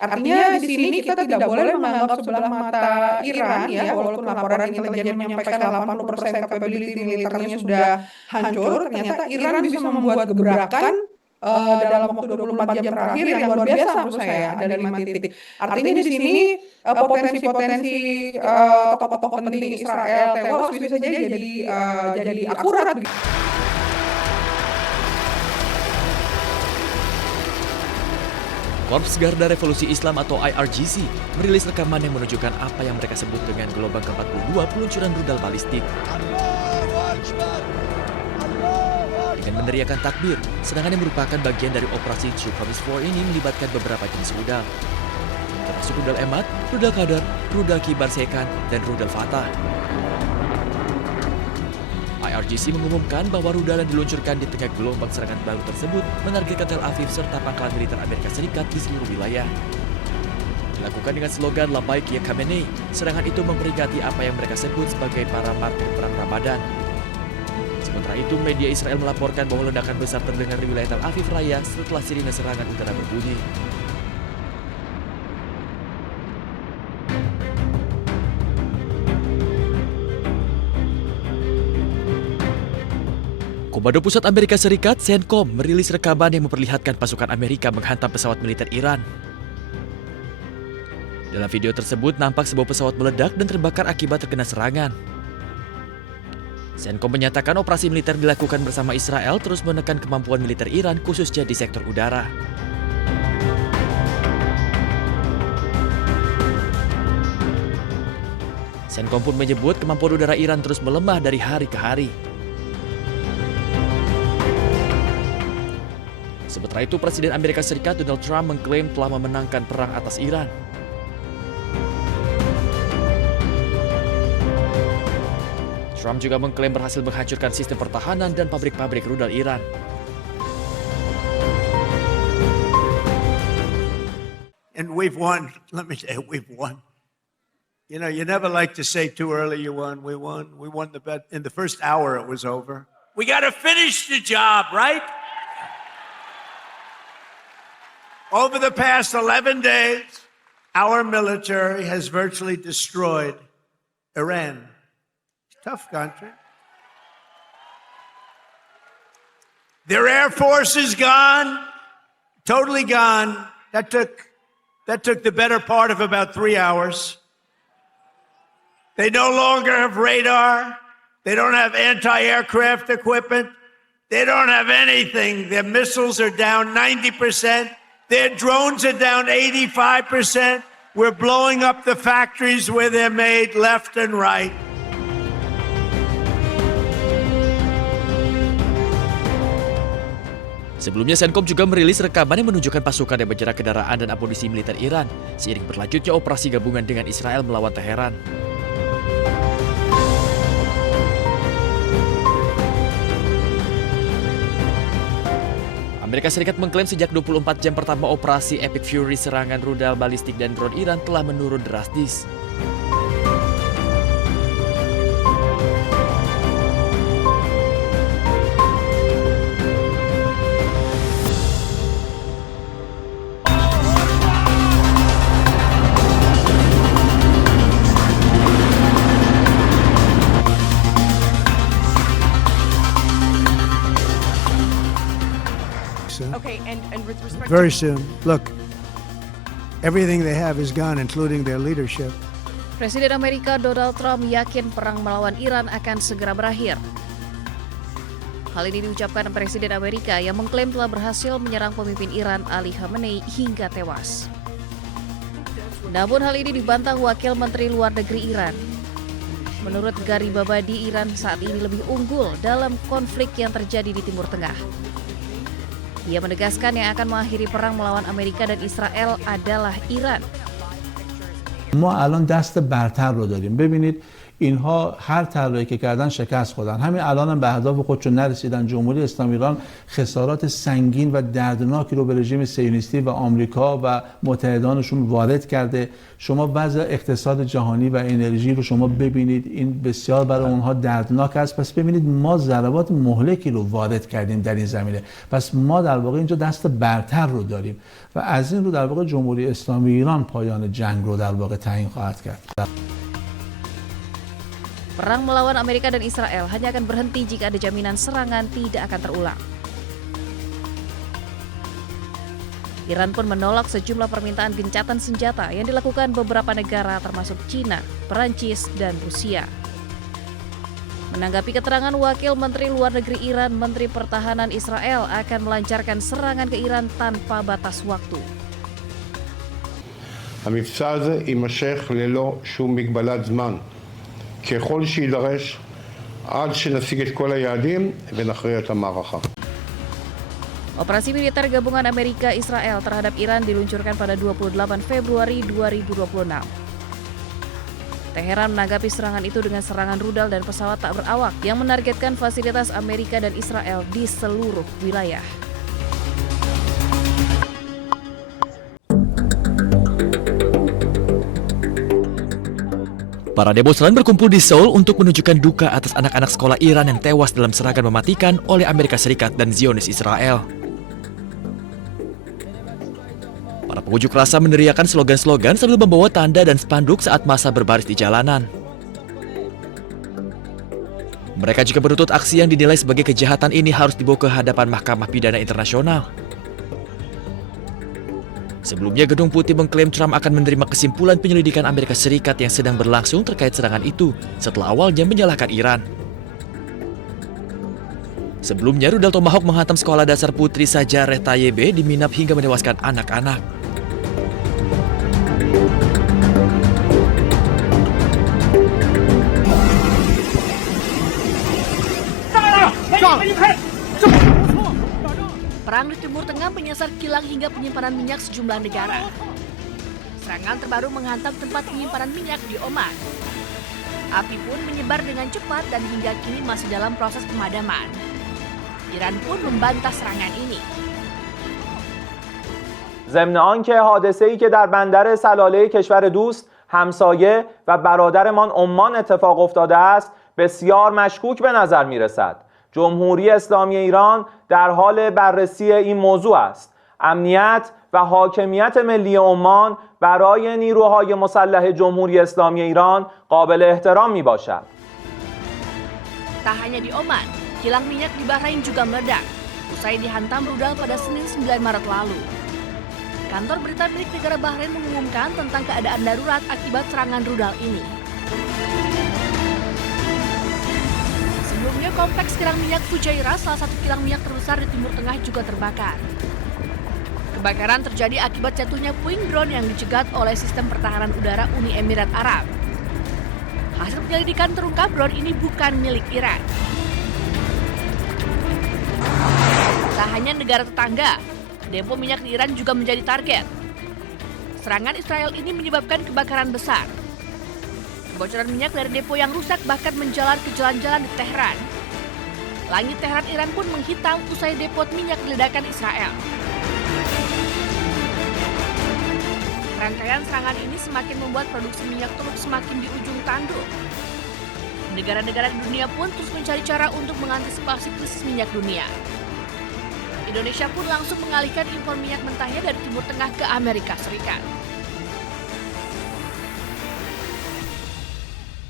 Artinya di sini kita tidak boleh menganggap sebelah mata Iran ya, walaupun laporan intelijen menyampaikan 80% capability militernya sudah hancur, ternyata Iran bisa membuat gebrakan dalam waktu 24 jam terakhir yang luar biasa menurut saya, ada 5 titik. Artinya di sini potensi-potensi tokoh-tokoh penting Israel tewas bisa saja jadi akurat. Korps Garda Revolusi Islam atau IRGC merilis rekaman yang menunjukkan apa yang mereka sebut dengan gelombang ke-42 peluncuran rudal balistik. Dengan meneriakan takbir, serangan yang merupakan bagian dari operasi True Promise 4 ini melibatkan beberapa jenis rudal, termasuk rudal Emad, rudal Qadar, rudal Kibar Sekan, dan rudal Fatah. IRGC mengumumkan bahwa rudal yang diluncurkan di tengah gelombang serangan baru tersebut menargetkan Tel Aviv serta pangkalan militer Amerika Serikat di seluruh wilayah. Dilakukan dengan slogan Labbaik Ya Khamenei, serangan itu memperingati apa yang mereka sebut sebagai para martir perang Ramadan. Sementara itu, media Israel melaporkan bahwa ledakan besar terdengar di wilayah Tel Aviv Raya setelah sirine serangan udara berbunyi. Komando Pusat Amerika Serikat, CENTCOM, merilis rekaman yang memperlihatkan pasukan Amerika menghantam pesawat militer Iran. Dalam video tersebut, nampak sebuah pesawat meledak dan terbakar akibat terkena serangan. CENTCOM menyatakan operasi militer dilakukan bersama Israel terus menekan kemampuan militer Iran khususnya di sektor udara. CENTCOM pun menyebut kemampuan udara Iran terus melemah dari hari ke hari. Sementara itu, Presiden Amerika Serikat Donald Trump mengklaim telah memenangkan perang atas Iran. Trump juga mengklaim berhasil menghancurkan sistem pertahanan dan pabrik-pabrik rudal Iran. And we've won. Let me say, we've won. You know, you never like to say too early you won. We won. We won the bet. In the first hour, it was over. We got to finish the job, right? Over the past 11 days, our military has virtually destroyed Iran. Tough country. Their air force is gone, totally gone. That took the better part of about 3 hours. They no longer have radar. They don't have anti-aircraft equipment. They don't have anything. Their missiles are down 90%. Their drones are down 85%. We're blowing up the factories where they're made left and right. Sebelumnya, CENTCOM juga merilis rekaman yang menunjukkan pasukan yang menjerat kendaraan dan amunisi militer Iran seiring berlanjutnya operasi gabungan dengan Israel melawan Teheran. Amerika Serikat mengklaim sejak 24 jam pertama operasi Epic Fury serangan rudal balistik dan drone Iran telah menurun drastis. Okay, and with respect Very soon. Look, everything they have is gone, including their leadership. Presiden Amerika Donald Trump yakin perang melawan Iran akan segera berakhir. Hal ini diucapkan Presiden Amerika yang mengklaim telah berhasil menyerang pemimpin Iran Ali Khamenei hingga tewas. Namun hal ini dibantah Wakil Menteri Luar Negeri Iran. Menurut Garibabadi, Iran saat ini lebih unggul dalam konflik yang terjadi di Timur Tengah. Ia menegaskan yang akan mengakhiri perang melawan Amerika dan Israel adalah Iran. ما الان دست برتر رو داریم. ببینید اینها هر طرحی که کردن شکست خوردن. همین الان هم به اهداف خودشون نرسیدن. جمهوری اسلامی ایران خسارات سنگین و دردناکی رو به رژیم صهیونیستی و آمریکا و متحدانشون وارد کرده. شما وضع اقتصاد جهانی و انرژی رو شما ببینید، این بسیار برای اونها دردناک است. پس ببینید ما ضربات مهلکی رو وارد کردیم در این زمینه. پس ما در واقع اینجا دست برتر رو داریم و از این رو در واقع جمهوری اسلامی ایران پایان جنگ رو در واقع تعیین خواهد کرد. Perang melawan Amerika dan Israel hanya akan berhenti jika ada jaminan serangan tidak akan terulang. Iran pun menolak sejumlah permintaan gencatan senjata yang dilakukan beberapa negara termasuk Cina, Perancis, dan Rusia. Menanggapi keterangan Wakil Menteri Luar Negeri Iran, Menteri Pertahanan Israel akan melancarkan serangan ke Iran tanpa batas waktu. המבצע הזה יימשך ללא שום מגבלת זמן, ככל שידרש עד שנשיג את כל היעדים ונכריע את המערכה. Operasi militer gabungan Amerika Israel terhadap Iran diluncurkan pada 28 Februari 2026. Teheran menanggapi serangan itu dengan serangan rudal dan pesawat tak berawak yang menargetkan fasilitas Amerika dan Israel di seluruh wilayah. Para demonstran berkumpul di Seoul untuk menunjukkan duka atas anak-anak sekolah Iran yang tewas dalam serangan mematikan oleh Amerika Serikat dan Zionis Israel. Para pengunjuk rasa meneriakkan slogan-slogan sambil membawa tanda dan spanduk saat massa berbaris di jalanan. Mereka juga menuntut aksi yang dinilai sebagai kejahatan ini harus dibawa ke hadapan Mahkamah Pidana Internasional. Sebelumnya, Gedung Putih mengklaim Trump akan menerima kesimpulan penyelidikan Amerika Serikat yang sedang berlangsung terkait serangan itu setelah awalnya menyalahkan Iran. Sebelumnya, rudal Tomahawk menghantam sekolah dasar Putri Sajareh Tayyebe di Minab hingga menewaskan anak-anak. Perang di Timur Tengah menyasar kilang hingga penyimpanan minyak sejumlah negara. Serangan terbaru menghantam tempat penyimpanan minyak di Oman. Api pun menyebar dengan cepat dan hingga kini masih dalam proses pemadaman. Iran pun membantah serangan ini. ضمن آنکه حادثه‌ای که در بندر سلاله کشور دوست، همسایه و برادرمان عمان اتفاق افتاده است، بسیار مشکوک به نظر می‌رسد. جمهوری اسلامی ایران در حال بررسی این موضوع است. امنیت و حاکمیت ملی عمان برای نیروهای مسلح جمهوری اسلامی ایران قابل احترام می باشد. Tak hanya di Oman, kilang minyak di Bahrain juga meledak usai dihantam rudal pada Senin 9 Maret lalu. Kantor berita milik negara Bahrain mengumumkan tentang keadaan darurat akibat serangan rudal ini. Sebelumnya, kompleks kilang minyak Fujairah, salah satu kilang minyak terbesar di Timur Tengah, juga terbakar. Kebakaran terjadi akibat jatuhnya puing drone yang dicegat oleh sistem pertahanan udara Uni Emirat Arab. Hasil penyelidikan terungkap drone ini bukan milik Iran. Tak hanya negara tetangga, depo minyak di Iran juga menjadi target. Serangan Israel ini menyebabkan kebakaran besar. Kebocoran minyak dari depo yang rusak bahkan menjalar ke jalan-jalan di Teheran. Langit Teheran Iran pun menghitam usai depo minyak diledakkan Israel. Rangkaian serangan ini semakin membuat produksi minyak teluk semakin di ujung tanduk. Negara-negara di dunia pun terus mencari cara untuk mengantisipasi krisis minyak dunia. Indonesia pun langsung mengalihkan impor minyak mentahnya dari Timur Tengah ke Amerika Serikat.